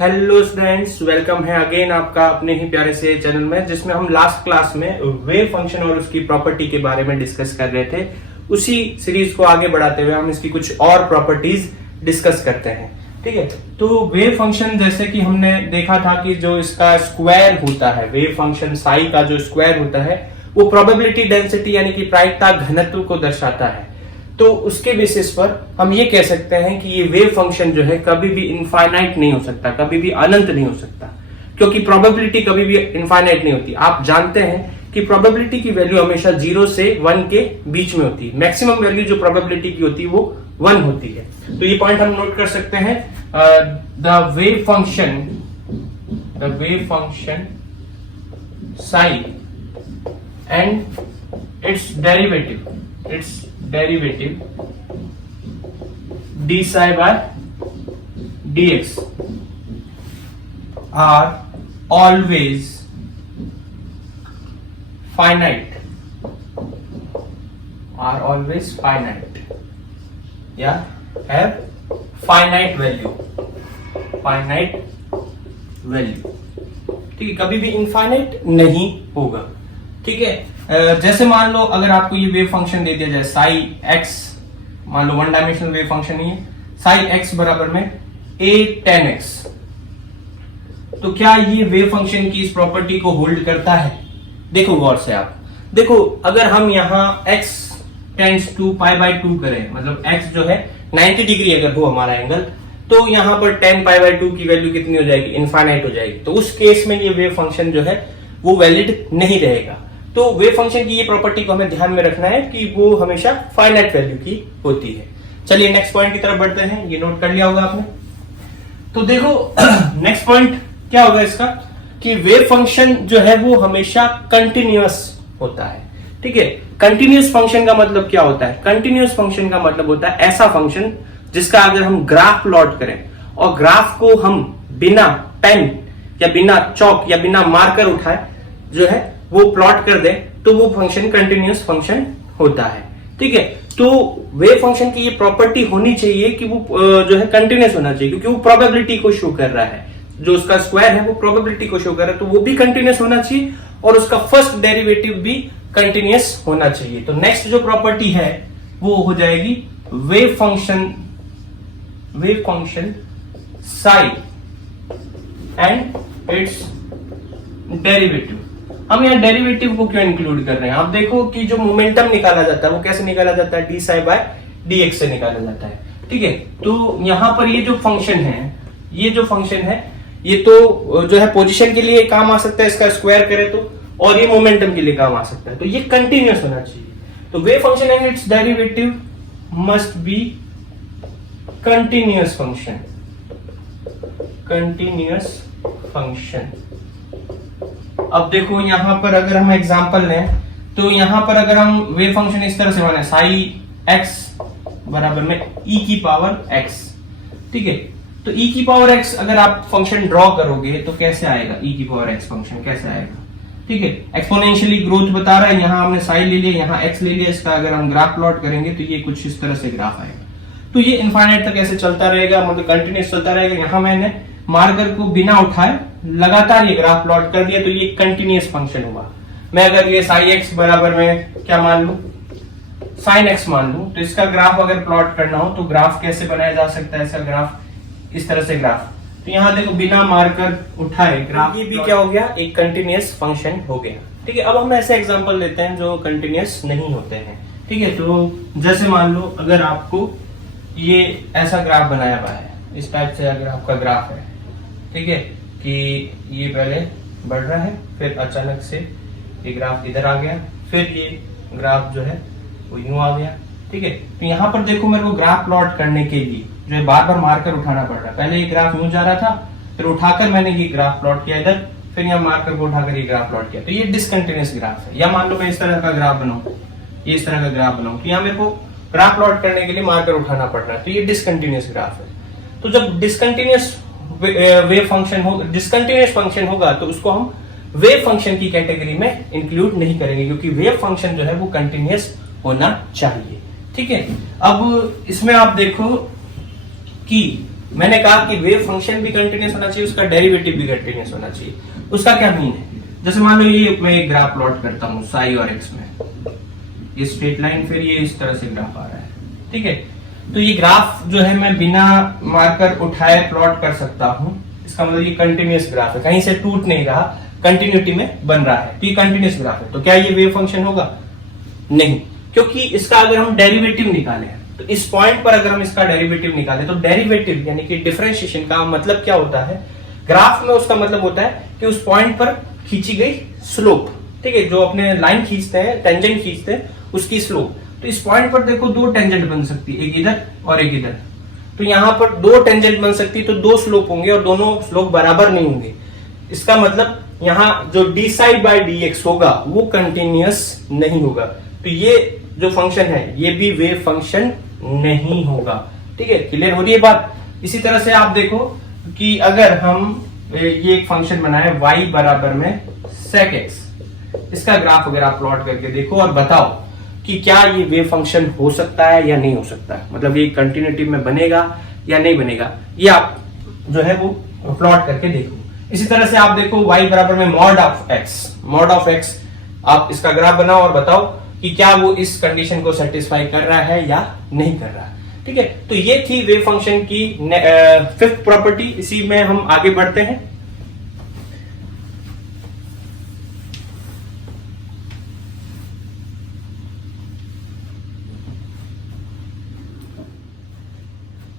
Hello students, welcome है again आपका अपने ही प्यारे से चैनल में, जिसमें हम लास्ट क्लास में वेव फंक्शन और उसकी प्रॉपर्टी के बारे में डिस्कस कर रहे थे। उसी सीरीज को आगे बढ़ाते हुए हम इसकी कुछ और प्रॉपर्टीज डिस्कस करते हैं। ठीक है, तो वेव फंक्शन जैसे कि हमने देखा था कि जो इसका स्क्वायर होता है, वेव फंक्शन साई का जो स्क्वायर होता है वो प्रोबेबिलिटी डेंसिटी यानी कि प्रायिकता घनत्व को दर्शाता है। तो उसके बेसिस पर हम ये कह सकते हैं कि ये वेव फंक्शन जो है कभी भी इनफाइनाइट नहीं हो सकता, कभी भी अनंत नहीं हो सकता, क्योंकि प्रोबेबिलिटी कभी भी इनफाइनाइट नहीं होती। आप जानते हैं कि प्रोबेबिलिटी की वैल्यू हमेशा 0 से 1 के बीच में होती है। मैक्सिमम वैल्यू जो प्रोबेबिलिटी की होती है वो 1 होती है। तो ये पॉइंट हम नोट कर सकते हैं। The wave function psi and it's derivative d psi by dx are always finite या have finite value। ठीक है, कभी भी इनफाइनाइट नहीं होगा। ठीक है, जैसे मान लो अगर आपको ये वेव फंक्शन दे दिया जाए साई एक्स, मान लो वन डायमेंशनल वेव फंक्शन ही है, साई एक्स बराबर में a tan x, तो क्या ये वेव फंक्शन की इस प्रॉपर्टी को होल्ड करता है? देखो गौर से आप देखो, अगर हम यहाँ x tends to pi by 2 करें, मतलब x जो है 90 डिग्री अगर हो हमारा एंगल, तो यहाँ पर tan पाई बाई 2 की वैल्यू कितनी हो जाएगी? इनफाइनाइट हो जाएगी। तो उस केस में ये वेव फंक्शन जो है वो वैलिड नहीं रहेगा। तो वेव फंक्शन की ये प्रॉपर्टी को हमें ध्यान में रखना है कि वो हमेशा फाइनाइट वैल्यू की होती है। चलिए नेक्स्ट पॉइंट की तरफ बढ़ते हैं। ये नोट कर लिया होगा आपने। तो देखो नेक्स्ट पॉइंट क्या होगा इसका, कि वेव फंक्शन जो है वो हमेशा कंटिन्यूअस होता है। ठीक है, कंटिन्यूअस फंक्शन का मतलब क्या होता है? कंटिन्यूअस फंक्शन का मतलब होता है ऐसा फंक्शन जिसका अगर हम ग्राफ प्लॉट करें और ग्राफ को हम बिना पेन या बिना चौक या बिना मार्कर उठाए जो है वो प्लॉट कर दे, तो वो फंक्शन कंटिन्यूअस फंक्शन होता है। ठीक है, तो वेव फंक्शन की ये प्रॉपर्टी होनी चाहिए कि वो जो है कंटिन्यूअस होना चाहिए, क्योंकि वो प्रोबेबिलिटी को शो कर रहा है। जो उसका स्क्वायर है वो प्रोबेबिलिटी को शो कर रहा है, तो वो भी कंटिन्यूअस होना चाहिए और उसका फर्स्ट डेरिवेटिव भी कंटिन्यूअस होना चाहिए। तो नेक्स्ट जो प्रॉपर्टी है वो हो जाएगी wave function psi and it's derivative. हम यहाँ डेरिवेटिव को क्यों इंक्लूड कर रहे हैं? आप देखो कि जो मोमेंटम निकाला जाता है वो कैसे निकाला जाता है? d psi by dx से निकाला जाता है। ठीक है, तो यहाँ पर ये जो फंक्शन है ये तो जो है पोजीशन के लिए काम आ सकता है, इसका स्क्वायर करे तो, और ये मोमेंटम के लिए काम आ सकता है। तो ये कंटिन्यूअस होना चाहिए। तो wave function and it's derivative must be continuous function. अब देखो यहाँ पर अगर हम एग्जांपल लें, तो यहाँ पर अगर हम वेव फंक्शन इस तरह से बने साई एक्स बराबर में e की पावर x। ठीक है, तो e की पावर x अगर आप फंक्शन ड्रॉ करोगे तो कैसे आएगा? e की पावर x फंक्शन कैसे आएगा? ठीक है, एक्सपोनेंशियली ग्रोथ बता रहा है। यहाँ हमने साई ले लिया, यहाँ x ले लिया। इसका अगर हम ग्राफ प्लॉट करेंगे तो ये कुछ इस तरह से ग्राफ आएगा। तो ये इनफाइनाइट तक ऐसे चलता रहेगा, मतलब कंटिन्यूअस चलता रहेगा। यहाँ मैंने मार्कर को बिना उठाए लगातार ये ग्राफ प्लॉट कर दिया, तो ये कंटिन्यूअस फंक्शन हुआ। मैं अगर ये साई एक्स बराबर में क्या मान लूं? साइन एक्स मान लूं, तो इसका ग्राफ अगर प्लॉट करना हो तो ग्राफ कैसे बनाया जा सकता है? इसका ग्राफ इस तरह से ग्राफ। तो यहाँ देखो बिना मार्कर उठाए ग्राफ, ये भी क्या हो गया? एक कंटिन्यूअस फंक्शन हो गया। ठीक है, अब हम ऐसे एग्जाम्पल लेते हैं जो कंटिन्यूअस नहीं होते हैं। ठीक है, तो जैसे मान लो अगर आपको ये ऐसा ग्राफ बनाया हुआ है, इस टाइप से अगर आपका ग्राफ है, ठीक है, कि ये पहले बढ़ रहा है, फिर अचानक से ये ग्राफ इधर आ गया, फिर ये ग्राफ जो है वो यूं आ गया। ठीक है, तो यहाँ पर देखो मेरे को ग्राफ प्लॉट करने के लिए जो है बार बार मार्कर उठाना पड़ रहा है। पहले ये ग्राफ यूं जा रहा था, फिर उठाकर मैंने ये ग्राफ प्लॉट किया इधर, फिर यहाँ मार्कर को उठाकर ये ग्राफ प्लॉट किया। तो ये डिसकंटिन्यूअस ग्राफ है। या मान लो मैं इस तरह का ग्राफ बनाऊं, ये इस तरह का ग्राफ बनाऊं, तो यहाँ मेरे को ग्राफ प्लॉट करने के लिए मार्कर उठाना पड़ रहा है, तो ये डिसकंटिन्यूअस ग्राफ है। तो जब डिसकंटिन्यूअस वेव फंक्शन हो, डिसकंटिन्यूअस फंक्शन होगा, तो उसको हम वेव फंक्शन की कैटेगरी में इंक्लूड नहीं करेंगे, क्योंकि वेव फंक्शन जो है वो कंटिन्यूअस होना चाहिए। ठीक है, अब इसमें आप देखो कि मैंने कहा कि वेव फंक्शन भी कंटिन्यूस होना चाहिए, उसका डेरिवेटिव भी कंटिन्यूस होना चाहिए। उसका क्या मीन है? जैसे मान लो ये मैं एक ग्राफ प्लॉट करता हूं साई और एक्स में, ये स्ट्रेट लाइन, फिर ये इस तरह से ग्राफ आ रहा है, ठीक है। तो ये ग्राफ जो है मैं बिना मार्कर उठाए प्लॉट कर सकता हूं, इसका मतलब ये कंटिन्यूस ग्राफ है, कहीं से टूट नहीं रहा, कंटिन्यूटी में बन रहा है, तो ये कंटिन्यूस ग्राफ है। तो क्या ये वेव फंक्शन होगा? नहीं, क्योंकि इसका अगर हम डेरिवेटिव निकालें, तो इस पॉइंट पर अगर हम इसका डेरिवेटिव निकालें, तो डेरिवेटिव यानी कि डिफरेंशिएशन का मतलब क्या होता है ग्राफ में? उसका मतलब होता है कि उस पॉइंट पर खींची गई स्लोप, ठीक है, जो अपने लाइन खींचते हैं, टेंजेंट खींचते हैं, उसकी स्लोप। तो इस पॉइंट पर देखो दो टेंजेंट बन सकती है, एक इधर और एक इधर। तो यहां पर दो टेंजेंट बन सकती है, तो दो स्लोप होंगे और दोनों स्लोप बराबर नहीं होंगे। इसका मतलब यहां जो D psi by D x होगा वो कंटिन्यूअस नहीं होगा। तो ये जो फंक्शन है ये भी वेव फंक्शन नहीं होगा, ठीक है। क्लियर हो रही है बात? इसी तरह से आप देखो कि अगर हम ये एक फंक्शन बनाए y बराबर में sec x, इसका ग्राफ अगर आप प्लॉट करके देखो और बताओ कि क्या ये वेव फंक्शन हो सकता है या नहीं हो सकता है, मतलब ये कंटिन्यूटी में बनेगा या नहीं बनेगा, ये आप जो है वो प्लॉट करके देखो। इसी तरह से आप देखो y बराबर में मॉड ऑफ x, आप इसका ग्राफ बनाओ और बताओ कि क्या वो इस कंडीशन को सेटिस्फाई कर रहा है या नहीं कर रहा है, ठीक है। तो ये थी वेव फंक्शन की फिफ्थ प्रॉपर्टी। इसी में हम आगे बढ़ते हैं।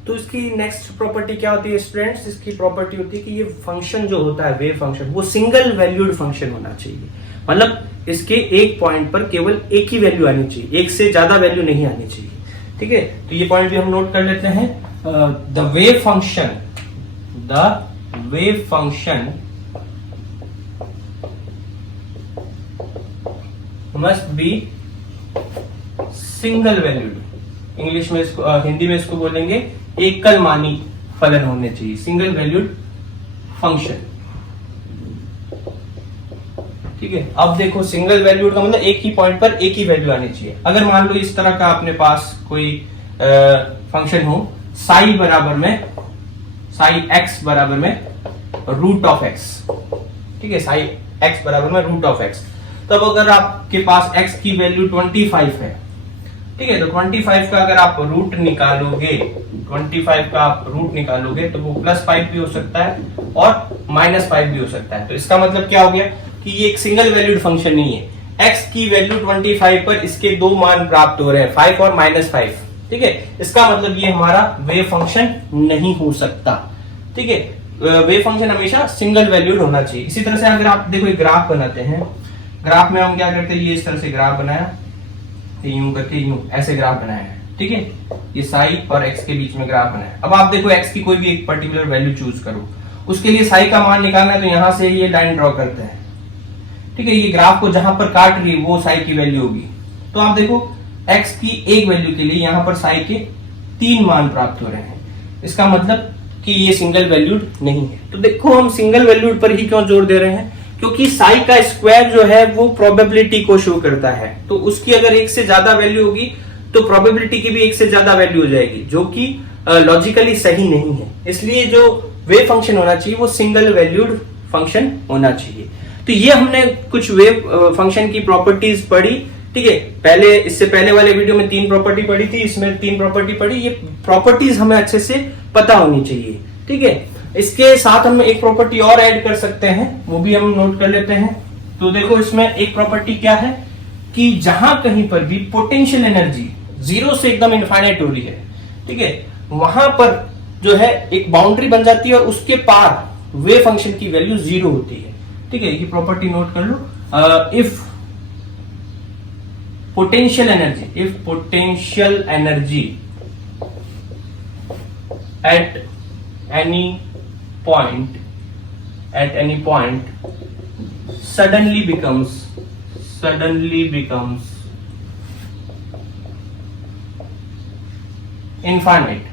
तो इसकी नेक्स्ट प्रॉपर्टी क्या होती है स्टूडेंट्स? इसकी प्रॉपर्टी होती है कि ये फंक्शन जो होता है वेव फंक्शन, वो सिंगल वैल्यूड फंक्शन होना चाहिए, मतलब इसके एक पॉइंट पर केवल एक ही वैल्यू आनी चाहिए, एक से ज्यादा वैल्यू नहीं आनी चाहिए, ठीक है। तो ये पॉइंट भी हम नोट कर लेते हैं। The wave function must be single valued. English में इसको हिंदी में इसको बोलेंगे एकल मानी फलन होने चाहिए, सिंगल वैल्यूड फंक्शन, ठीक है। अब देखो सिंगल वैल्यूड का मतलब एक ही पॉइंट पर एक ही वैल्यू आनी चाहिए। अगर मान लो इस तरह का अपने पास कोई फंक्शन हो साई एक्स बराबर में रूट ऑफ एक्स, ठीक है, साई एक्स बराबर में रूट ऑफ एक्स। तब अगर आपके पास एक्स की वैल्यू 25 है, ठीक है, तो 25 का अगर आप रूट निकालोगे, 25 का आप रूट निकालोगे तो वो +5 भी हो सकता है और -5 भी हो सकता है। तो इसका मतलब क्या हो गया कि ये एक सिंगल वैल्यूड फंक्शन नहीं है। x की वैल्यू 25 पर इसके दो मान प्राप्त हो रहे हैं, 5 और -5, ठीक है। इसका मतलब ये हमारा वेव फंक्शन नहीं हो सकता, ठीक है। वेव फंक्शन हमेशा सिंगल वैल्यूड होना चाहिए। इसी तरह से अगर आप देखो एक ग्राफ बनाते हैं, ग्राफ में हम क्या करते हैं, ये इस तरह से ग्राफ बनाया, यूं करके यूं ऐसे ग्राफ बनाया है, ठीक है। ये साई और एक्स के बीच में ग्राफ बनाया। अब आप देखो एक्स की कोई भी एक पर्टिकुलर वैल्यू चूज करो, उसके लिए साई का मान निकालना है, तो यहां से ये लाइन ड्रॉ करते हैं, ठीक है। ये ग्राफ को जहां पर काट रही है वो साई की वैल्यू होगी। तो आप देखो एक्स की एक वैल्यू के लिए यहां पर साई के 3 मान प्राप्त हो रहे हैं। इसका मतलब कि ये सिंगल वैल्यूड नहीं है। तो देखो हम सिंगल वैल्यूड पर ही क्यों जोर दे रहे हैं, क्योंकि साई का स्क्वायर जो है वो प्रोबेबिलिटी को शो करता है। तो उसकी अगर एक से ज्यादा वैल्यू होगी तो प्रोबेबिलिटी की भी एक से ज्यादा वैल्यू हो जाएगी, जो कि लॉजिकली सही नहीं है। इसलिए जो वेव फंक्शन होना चाहिए वो सिंगल वैल्यूड फंक्शन होना चाहिए। तो ये हमने कुछ वेव फंक्शन की प्रॉपर्टीज पढ़ी, ठीक है। पहले इससे पहले वाले वीडियो में 3 प्रॉपर्टी पढ़ी थी, इसमें 3 प्रॉपर्टी पढ़ी। ये प्रॉपर्टीज हमें अच्छे से पता होनी चाहिए, ठीक है। इसके साथ हम एक प्रॉपर्टी और ऐड कर सकते हैं, वो भी हम नोट कर लेते हैं। तो देखो इसमें एक प्रॉपर्टी क्या है कि जहां कहीं पर भी पोटेंशियल एनर्जी 0 से एकदम इनफाइनाइट हो रही है, ठीक है, वहां पर जो है एक बाउंड्री बन जाती है और उसके पार वेव फंक्शन की वैल्यू 0 होती है, ठीक है। ये प्रॉपर्टी नोट कर लो। If potential energy at any point suddenly becomes infinite,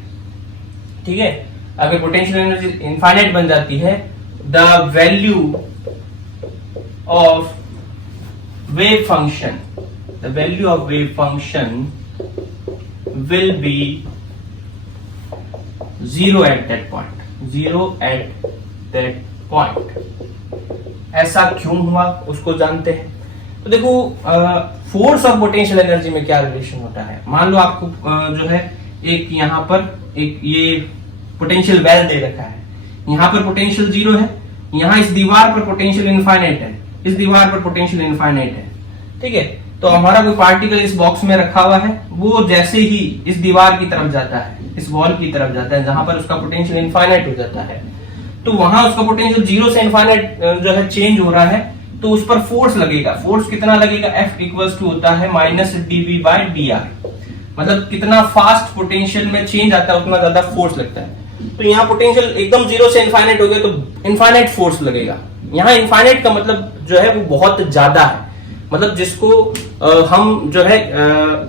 ठीक है। अगर पोटेंशियल एनर्जी इनफाइनाइट बन जाती है, the value of wave function will be zero at that point, zero at that point. ऐसा क्यों हुआ उसको जानते हैं। तो देखो फोर्स और पोटेंशियल एनर्जी में क्या रिलेशन होता है। मान लो आपको जो है एक यहाँ पर एक ये पोटेंशियल वेल दे रखा है, यहाँ पर पोटेंशियल जीरो है, यहाँ इस दीवार पर पोटेंशियल इनफाइनाइट है, इस दीवार पर पोटेंशियल इनफाइनाइट है, ठीक है। तो हमारा कोई पार्टिकल इस बॉक्स में रखा हुआ है, वो जैसे ही इस दीवार की तरफ जाता है, इस वॉल की तरफ जाता है जहां पर उसका पोटेंशियल इनफाइनाइट हो जाता है, तो वहां उसका पोटेंशियल जीरो से इनफाइनाइट जो है चेंज हो रहा है, तो उस पर फोर्स लगेगा। फोर्स कितना लगेगा, F इक्वल्स टू होता है माइनस dv बाय dr। मतलब कितना फास्ट पोटेंशियल में चेंज आता है उतना ज्यादा फोर्स लगता है। तो यहाँ पोटेंशियल एकदम जीरो से इनफाइनाइट हो गया तो इनफाइनाइट फोर्स लगेगा। यहाँ इनफाइनाइट का मतलब जो है वो बहुत ज्यादा है, मतलब जिसको हम जो है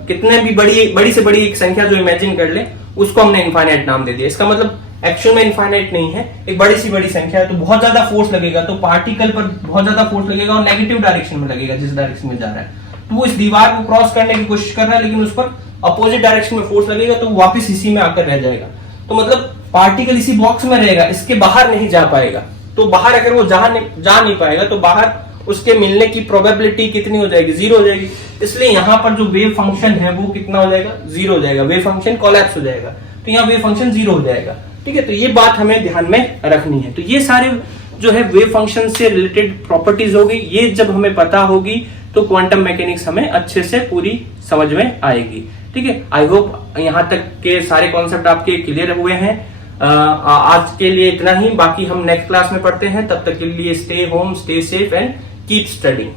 कितने भी बड़ी से बड़ी एक संख्या जो इमेजिन कर ले उसको हमने इनफाइनाइट नाम दे दिया। इसका मतलब एक्चुअल में इनफाइनाइट नहीं है, एक बड़ी सी बड़ी संख्या है, तो बहुत ज्यादा फोर्स लगेगा। तो पार्टिकल पर बहुत ज्यादा फोर्स लगेगा और नेगेटिव डायरेक्शन में लगेगा, जिस डायरेक्शन में जा रहा है। तो वो इस दीवार को क्रॉस करने की कोशिश कर रहा है, लेकिन उस पर अपोजिट डायरेक्शन में फोर्स लगेगा, तो वापस इसी में आकर रह जाएगा। तो मतलब पार्टिकल इसी बॉक्स में रहेगा, इसके बाहर नहीं जा पाएगा। तो बाहर अगर वो जा नहीं पाएगा तो बाहर उसके मिलने की प्रोबेबिलिटी कितनी हो जाएगी, जीरो हो जाएगी। इसलिए यहाँ पर जो वेव फंक्शन है वो कितना हो जाएगा, जीरो हो जाएगा। वेव फंक्शन कोलैप्स हो जाएगा, तो यहाँ वेव फंक्शन जीरो हो जाएगा, ठीक है। तो ये बात हमें ध्यान में रखनी है। तो ये सारे जो है वेव फंक्शन से रिलेटेड प्रॉपर्टीज होगी, ये जब हमें पता होगी तो क्वांटम मैकेनिक्स हमें अच्छे से पूरी समझ में आएगी, ठीक है। आई होप यहाँ तक के सारे कॉन्सेप्ट आपके क्लियर हुए हैं। आज के लिए इतना ही, बाकी हम नेक्स्ट क्लास में पढ़ते हैं। तब तक के लिए stay home, stay safe and keep studying.